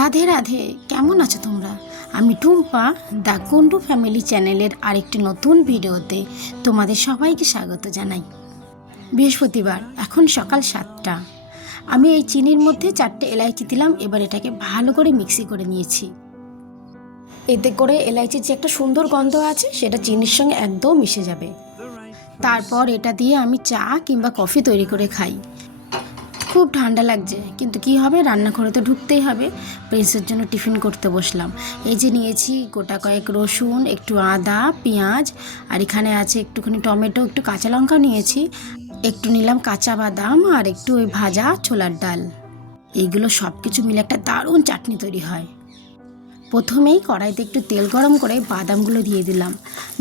রাধে রাধে, কেমন আছো তোমরা? আমি টুম্পা, দ্য কুন্ডু ফ্যামিলি চ্যানেলের আরেকটি নতুন ভিডিওতে তোমাদের সবাইকে স্বাগত জানাই। বৃহস্পতিবার, এখন সকাল 7টা। আমি এই চিনির মধ্যে 4টে এলাইচি দিলাম। এবার এটাকে ভালো করে মিক্সি করে নিয়েছি। এতে করে এলাইচির যে একটা সুন্দর গন্ধ আছে সেটা চিনির সঙ্গে একদম মিশে যাবে। তারপর এটা দিয়ে আমি চা কিংবা কফি তৈরি করে খাই। খুব ঠান্ডা লাগছে, কিন্তু কি হবে, রান্নাঘরে তো ঢুকতেই হবে। প্রিন্সের জন্য টিফিন করতে বসলাম। এই যে নিয়েছি গোটা কয়েক রসুন, একটু আদা, পেঁয়াজ, আর এখানে আছে একটুখানি টমেটো, একটু কাঁচা লঙ্কা নিয়েছি, একটু নিলাম কাঁচা বাদাম, আর একটু ওই ভাজা ছোলার ডাল। এইগুলো সব কিছু মিলে একটা দারুণ চাটনি তৈরি হয়। প্রথমেই কড়াইতে একটু তেল গরম করে বাদামগুলো দিয়ে দিলাম।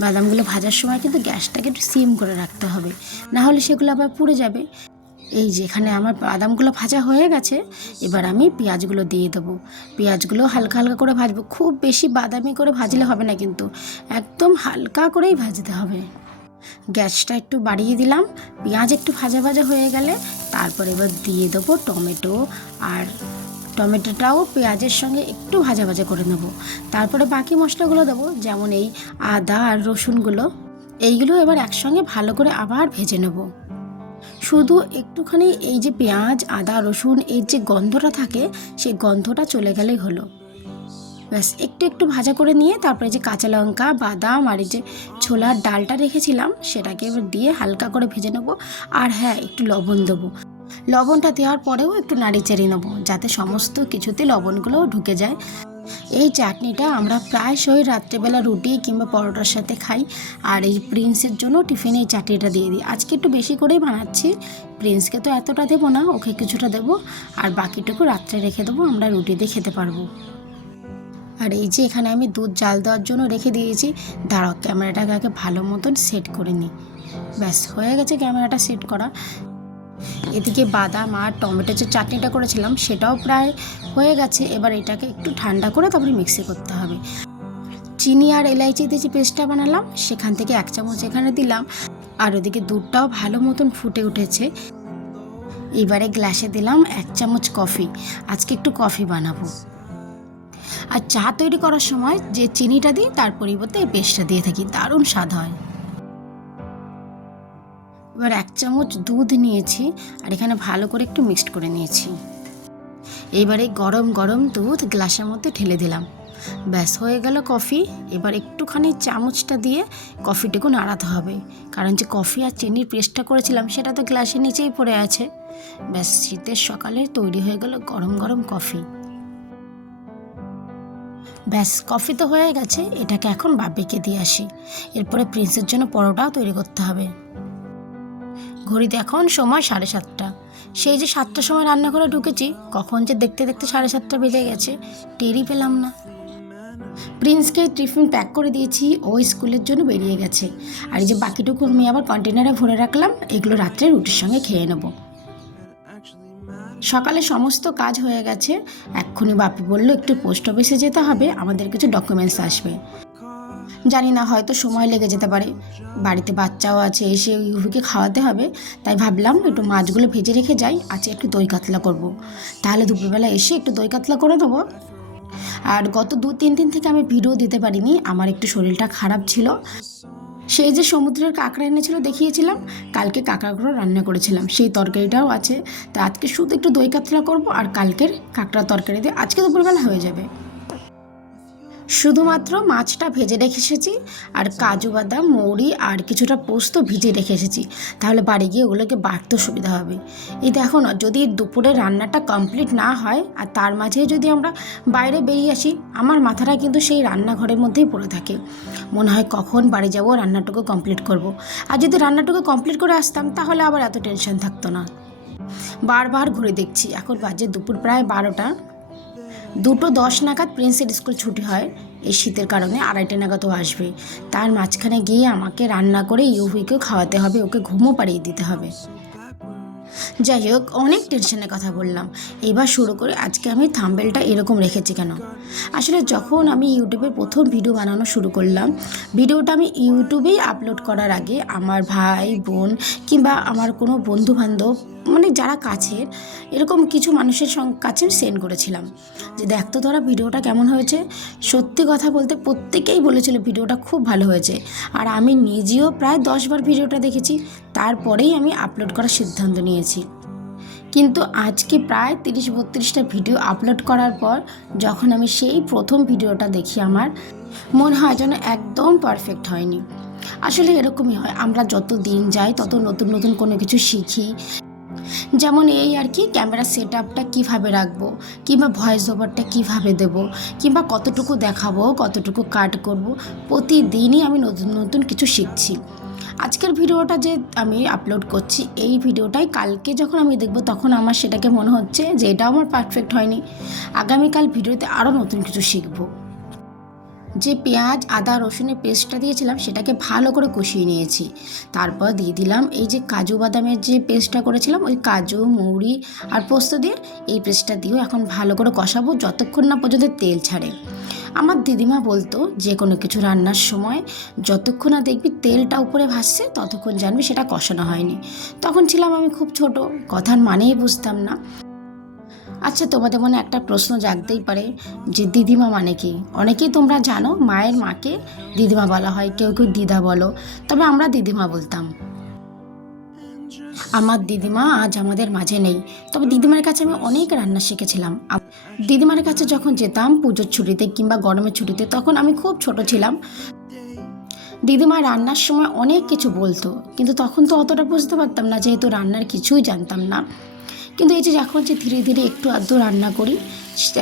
বাদামগুলো ভাজার সময় কিন্তু গ্যাসটাকে একটু সিম করে রাখতে হবে, না হলে সেগুলো আবার পুড়ে যাবে। এই যে এখানে আমার বাদামগুলো ভাজা হয়ে গেছে, এবার আমি পেঁয়াজগুলো দিয়ে দেবো। পেঁয়াজগুলো হালকা হালকা করে ভাজবো, খুব বেশি বাদামি করে ভাজলে হবে না, কিন্তু একদম হালকা করেই ভাজতে হবে। গ্যাসটা একটু বাড়িয়ে দিলাম। পেঁয়াজ একটু ভাজা ভাজা হয়ে গেলে তারপর এবার দিয়ে দেবো টমেটো, আর টমেটোটাও পেঁয়াজের সঙ্গে একটু ভাজা ভাজা করে নেব। তারপরে বাকি মশলাগুলো দেবো, যেমন এই আদা আর রসুনগুলো। এইগুলো এবার একসঙ্গে ভালো করে আবার ভেজে নেব। শুধু একটুখানি এই যে পেঁয়াজ, আদা, রসুন এর যে গন্ধটা থাকে, সেই গন্ধটা চলে গেলেই হলো। ব্যাস একটু একটু ভাজা করে নিয়ে তারপরে যে কাঁচা লঙ্কা, বাদাম আর এই যে ছোলার ডালটা রেখেছিলাম সেটাকে এবার দিয়ে হালকা করে ভেজে নেবো। আর হ্যাঁ, একটু লবণ দেবো। লবণটা দেওয়ার পরেও একটু নাড়ি চেড়ে নেবো, যাতে সমস্ত কিছুতে লবণগুলোও ঢুকে যায়। এই চাটনিটা আমরা প্রায়শই রাত্রেবেলা রুটি কিংবা পরোটার সাথে খাই। আর এই প্রিন্সের জন্য টিফিনে এই চাটনিটা দিয়ে দিই। আজকে একটু বেশি করেই বানাচ্ছি। প্রিন্সকে তো এতটা দেবো না, ওকে কিছুটা দেবো, আর বাকিটুকু রাত্রে রেখে দেবো, আমরা রুটি দিয়ে খেতে পারবো। আর এই যে এখানে আমি দুধ জাল দেওয়ার জন্য রেখে দিয়েছি। দাঁড়াও, ক্যামেরাটাকে আগে ভালো মতন সেট করে নিই। ব্যাস হয়ে গেছে ক্যামেরাটা সেট করা। এদিকে বাদাম আর টমেটো যে চাটনিটা করেছিলাম সেটাও প্রায় হয়ে গেছে। এবার এটাকে একটু ঠান্ডা করে তারপরে মিক্সি করতে হবে। চিনি আর এলাইচিতে যে পেস্টটা বানালাম সেখান থেকে 1 চামচ এখানে দিলাম। আর ওদিকে দুধটাও ভালো মতন ফুটে উঠেছে। এবারে গ্লাসে দিলাম 1 চামচ কফি। আজকে একটু কফি বানাবো। আর চা তৈরি করার সময় যে চিনিটা দিই তার পরিবর্তে এই পেস্টটা দিয়ে থাকি, দারুণ স্বাদ হয়। এবার 1 চামচ দুধ নিয়েছি আর এখানে ভালো করে একটু মিক্সড করে নিয়েছি। এইবারে গরম গরম দুধ গ্লাসের মধ্যে ঢেলে দিলাম। ব্যাস হয়ে গেল কফি। এবার একটুখানি চামচটা দিয়ে কফিটুকু নাড়াতে হবে, কারণ যে কফি আর চিনির পেস্টটা করেছিলাম সেটা তো গ্লাসের নিচেই পড়ে আছে। ব্যাস শীতের সকালে তৈরি হয়ে গেল গরম গরম কফি। ব্যাস কফি তো হয়ে গেছে, এটাকে এখন বাপিকে দিয়ে আসি। এরপরে প্রিন্সের জন্য পরোটাও তৈরি করতে হবে। ঘড়িতে এখন সময় 7:30। সেই যে 7টার সময় রান্নাঘরে ঢুকেছি, কখন যে দেখতে দেখতে 7:30 বেজে গেছে, টেরই পেলাম না। প্রিন্সকে টিফিন প্যাক করে দিয়েছি, ও স্কুলের জন্য বেরিয়ে গেছে। আর এই যে বাকিটুকু আমি আবার কন্টেনারে ভরে রাখলাম, এগুলো রাত্রে রুটির সঙ্গে খেয়ে নেব। সকালে সমস্ত কাজ হয়ে গেছে। এক্ষুনি বাপি বললো একটু পোস্ট অফিসে যেতে হবে, আমাদের কিছু ডকুমেন্টস আসবে। জানি না, হয়তো সময় লেগে যেতে পারে, বাড়িতে বাচ্চাও আছে, এসে ইউভিকে খাওয়াতে হবে। তাই ভাবলাম একটু মাছগুলো ভেজে রেখে যাই, আজকে একটু দই কাতলা করব। তাহলে দুপুরবেলা এসে একটু দই কাতলা করে দেবো। আর গত 2-3 দিন থেকে আমি ভিডিও দিতে পারিনি, আমার একটু শরীরটা খারাপ ছিল। সেই যে সমুদ্রের কাঁকড়া এনেছিল দেখিয়েছিলাম, কালকে কাঁকড়াগুলো রান্না করেছিলাম, সেই তরকারিটাও আছে। তা আজকে শুধু একটু দই কাতলা করব, আর কালকের কাঁকড়া তরকারি দিয়ে আজকে দুপুরবেলা হয়ে যাবে। শুধুমাত্র মাছটা ভেজে রেখে এসেছি, আর কাজু বাদাম, মৌরি আর কিছুটা পোস্ত ভিজিয়ে রেখে এসেছি, তাহলে বাড়ি গিয়ে ওগুলোকে বাটতে সুবিধা হবে। এই দেখো না, যদি দুপুরে রান্নাটা কমপ্লিট না হয় আর তার মাঝে যদি আমরা বাইরে বেরিয়ে আসি, আমার মাথাটা কিন্তু সেই রান্নাঘরের মধ্যেই পড়ে থাকে। মনে হয় কখন বাড়ি যাব, রান্নাটুকু কমপ্লিট করব। আর যদি রান্নাটুকু কমপ্লিট করে আসতাম তাহলে আবার এত টেনশন থাকতো না। বারবার ঘুরে দেখছি, এখন বাজে দুপুর প্রায় 12টা। 2:10 নাগাদ প্রিন্সের স্কুল ছুটি হয়। এই শীতের কারণে 2:30 নাগাদও আসবে। তার মাঝখানে গিয়ে আমাকে রান্না করে ইউভিকেও খাওয়াতে হবে, ওকে ঘুমও পাড়িয়ে দিতে হবে। যাই হোক, অনেক টেনশনের কথা বললাম। এবার শুরু করে। আজকে আমি থাম্বনেলটা এরকম রেখেছি কেন? আসলে যখন আমি ইউটিউবে প্রথম ভিডিও বানানো শুরু করলাম, ভিডিওটা আমি ইউটিউবেই আপলোড করার আগে আমার ভাই বোন কিংবা আমার কোনো বন্ধু বান্ধব, মানে যারা কাছের, এরকম কিছু মানুষের কাছে সেন্ড করেছিলাম যে দেখতো তোরা ভিডিওটা কেমন হয়েছে। সত্যি কথা বলতে প্রত্যেকেই বলেছিল ভিডিওটা খুব ভালো হয়েছে, আর আমি নিজেও প্রায় 10 বার ভিডিওটা দেখেছি, তারপরেই আমি আপলোড করার সিদ্ধান্ত নিয়েছি। কিন্তু আজকে প্রায় 30-32টা ভিডিও আপলোড করার পর যখন আমি সেই প্রথম ভিডিওটা দেখি, আমার মনে হয় যেন একদম পারফেক্ট হয়নি। আসলে এরকমই হয়, আমরা যত দিন যাই তত নতুন নতুন কোনো কিছু শিখি। যেমন এই আর কি, ক্যামেরা সেট আপটা কীভাবে রাখবো, কিংবা ভয়েস ওভারটা কীভাবে দেবো, কিংবা কতটুকু দেখাবো, কতটুকু কাট করব, প্রতিদিনই আমি নতুন নতুন কিছু শিখছি। আজকের ভিডিওটা যে আমি আপলোড করছি, এই ভিডিওটাই কালকে যখন আমি দেখব তখন আমার সেটাকে মনে হচ্ছে যে এটাও আমার পারফেক্ট হয়নি। আগামীকাল ভিডিওতে আরও নতুন কিছু শিখব। যে পেঁয়াজ আদা রসুনের পেস্টটা দিয়েছিলাম সেটাকে ভালো করে কষিয়ে নিয়েছি। তারপর দিয়ে দিলাম এই যে কাজু বাদামের যে পেস্টটা করেছিলাম, ওই কাজু মৌরি আর পোস্ত দিয়ে এই পেস্টটা দিয়েও এখন ভালো করে কষাবো যতক্ষণ না পর্যন্ত তেল ছাড়ে। আমার দিদিমা বলতো যে কোনো কিছু রান্নার সময় যতক্ষণ না দেখবি তেলটা উপরে ভাসছে ততক্ষণ জানবি সেটা কষানো হয়নি। তখন ছিলাম আমি খুব ছোট, কথার মানেই বুঝতাম না। আচ্ছা, তোমাদের মনে একটা প্রশ্ন জাগতেই পারে যে দিদিমা মানে কি? অনেকেই তোমরা জানো মায়ের মাকে দিদিমা বলা হয়, কেউ কেউ দিদা বলো, তবে আমরা দিদিমা বলতাম। আমার দিদিমা আজ আমাদের মাঝে নেই, তবে দিদিমার কাছে আমি অনেক রান্না শিখেছিলাম। দিদিমার কাছে যখন যেতাম পুজোর ছুটিতে কিংবা গরমের ছুটিতে, তখন আমি খুব ছোট ছিলাম। দিদিমা রান্নার সময় অনেক কিছু বলতো, কিন্তু তখন তো অতটা বুঝতে পারতাম না, যেহেতু রান্নার কিছুই জানতাম না। কিন্তু এই যে এখন যে ধীরে ধীরে একটু আধটু রান্না করি,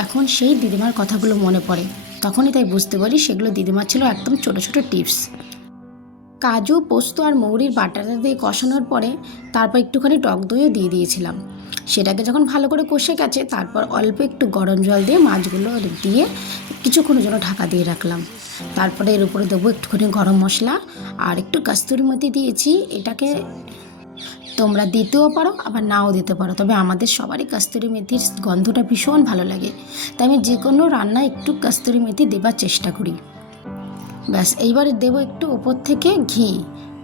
এখন সেই দিদিমার কথাগুলো মনে পড়ে। তখনই তাই বুঝতে পারি সেগুলো দিদিমার ছিল একদম ছোট ছোট টিপস। কাজু পোস্ত আর মৌরির বাটাটা দিয়ে কষানোর পরে তারপর একটুখানি টক দইও দিয়ে দিয়েছিলাম। সেটাকে যখন ভালো করে কষে গেছে, তারপর অল্প একটু গরম জল দিয়ে মাছগুলো দিয়ে কিছুক্ষণের জন্য ঢাকা দিয়ে রাখলাম। তারপরে এর উপরে দেবো একটুখানি গরম মশলা আর একটু কস্তুরি মেথি দিয়েছি। এটাকে তোমরা দিতেও পারো আবার নাও দিতে পারো, তবে আমাদের সবারই কস্তুরি মেথির গন্ধটা ভীষণ ভালো লাগে, তাই আমি যে কোনো রান্নায় একটু কস্তুরি মেথি দেবার চেষ্টা করি। ব্যাস, এইবারে দেবো একটু উপর থেকে ঘি,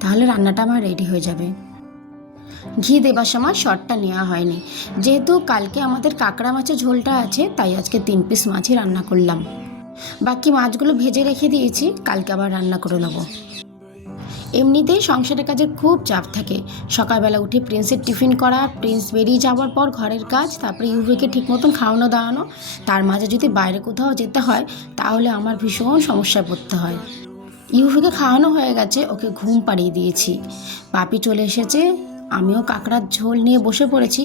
তাহলে রান্নাটা আমার রেডি হয়ে যাবে। ঘি দেবার সময় শর্টটা নেওয়া হয়নি, যেহেতু কালকে আমাদের কাঁকড়া মাছের ঝোলটা আছে, তাই আজকে 3 পিস মাছই রান্না করলাম। বাকি মাছগুলো ভেজে রেখে দিয়েছি, কালকে আবার রান্না করে নেবো। এমনিতেই সংসারের কাজের খুব চাপ থাকে। সকালবেলা উঠে প্রিন্সের টিফিন করা, প্রিন্স বেরিয়ে যাওয়ার পর ঘরের কাজ, তারপরে ইউভিকে ঠিক মতন খাওয়ানো দাওয়ানো, তার মাঝে যদি বাইরে কোথাও যেতে হয় তাহলে আমার ভীষণ সমস্যায় পড়তে হয়। ইউভিকে খাওয়ানো হয়ে গেছে, ওকে ঘুম পাড়িয়ে দিয়েছি। পাপি চলে এসেছে, আমিও কাঁকড়ার ঝোল নিয়ে বসে পড়েছি।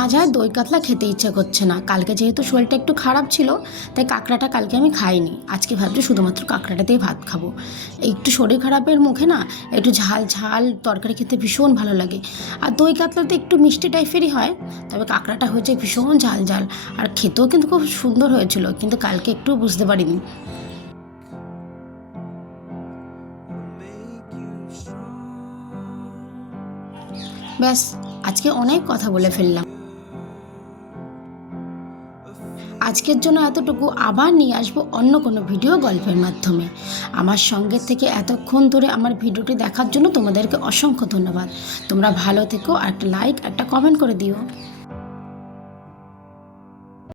আজ আর দই কাতলা খেতে ইচ্ছে করছে না। কালকে যেহেতু শরীরটা একটু খারাপ ছিল, তাই কাঁকড়াটা কালকে আমি খাইনি। আজকে ভাবছি শুধুমাত্র কাঁকড়াটাতেই ভাত খাবো। একটু শরীর খারাপের মুখে না একটু ঝাল ঝাল তরকারি খেতে ভীষণ ভালো লাগে। আর দই কাতলাতে একটু মিষ্টি টাইপেরই হয়, তবে কাঁকড়াটা হয়েছে ভীষণ ঝাল ঝাল, আর খেতেও কিন্তু খুব সুন্দর হয়েছিল, কিন্তু কালকে একটু বুঝতে পারিনি। ব্যাস, আজকে অনেক কথা বলে ফেললাম। আজকের জন্য এতটুকু। আবার নিয়ে আসবো অন্য কোনো ভিডিও গল্পের মাধ্যমে। আমার সঙ্গে থেকে এতক্ষণ ধরে আমার ভিডিওটি দেখার জন্য তোমাদেরকে অসংখ্য ধন্যবাদ। তোমরা ভালো থেকো, আর একটা লাইক একটা কমেন্ট করে দিও।